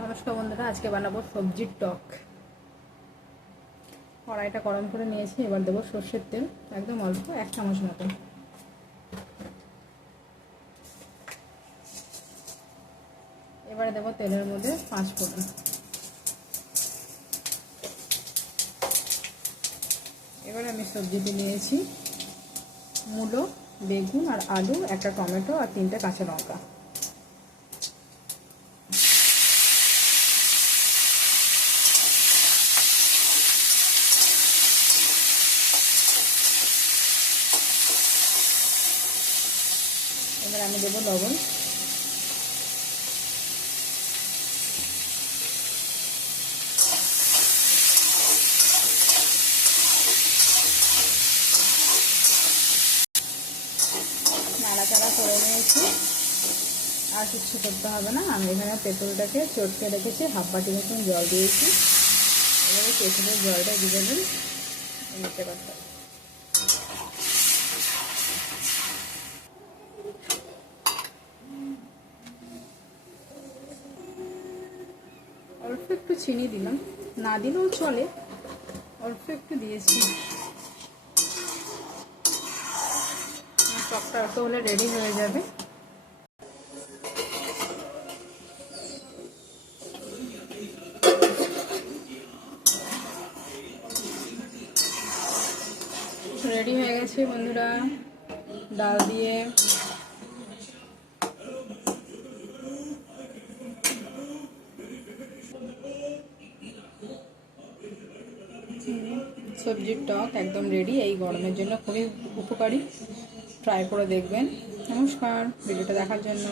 নমস্কার বন্ধুরা, আজকে বানাবো সবজির টক। কড়াইটা গরম করে নিয়েছি, এবার দেবো সর্ষের তেল, একদম অল্প, এক চামচ মতো। এবারে দেবো তেলের মধ্যে পাঁচ ফোড়ন। এবারে আমি সবজিতে নিয়েছি, মূলো, বেগুন আর আলু, একটা টমেটো আর তিনটে কাঁচা লঙ্কা। এবার আমি দেবো লবণ। নাড়াচাড়া করে নিয়েছি। আর কিছু করতে হবে না, আমি এখানে পেট্রোলটাকে চটকে রেখেছি, হাফ বাটি মতন জল দিয়েছি। এবারে পেট্রোলের জলটা দিয়ে দেবেন নিতে পারতে অল্প একটু চিনি দিলাম। না দিলেও চলে। অল্প একটু দিয়েছি। টকটা অত হলে রেডি হয়ে যাবে। রেডি হয়ে গেছে বন্ধুরা। ডাল দিয়ে সবজির টক একদম রেডি এই গরমের জন্য খুবই উপকারী। ট্রাই করে দেখবেন। নমস্কার, ভিডিওটা দেখার জন্য।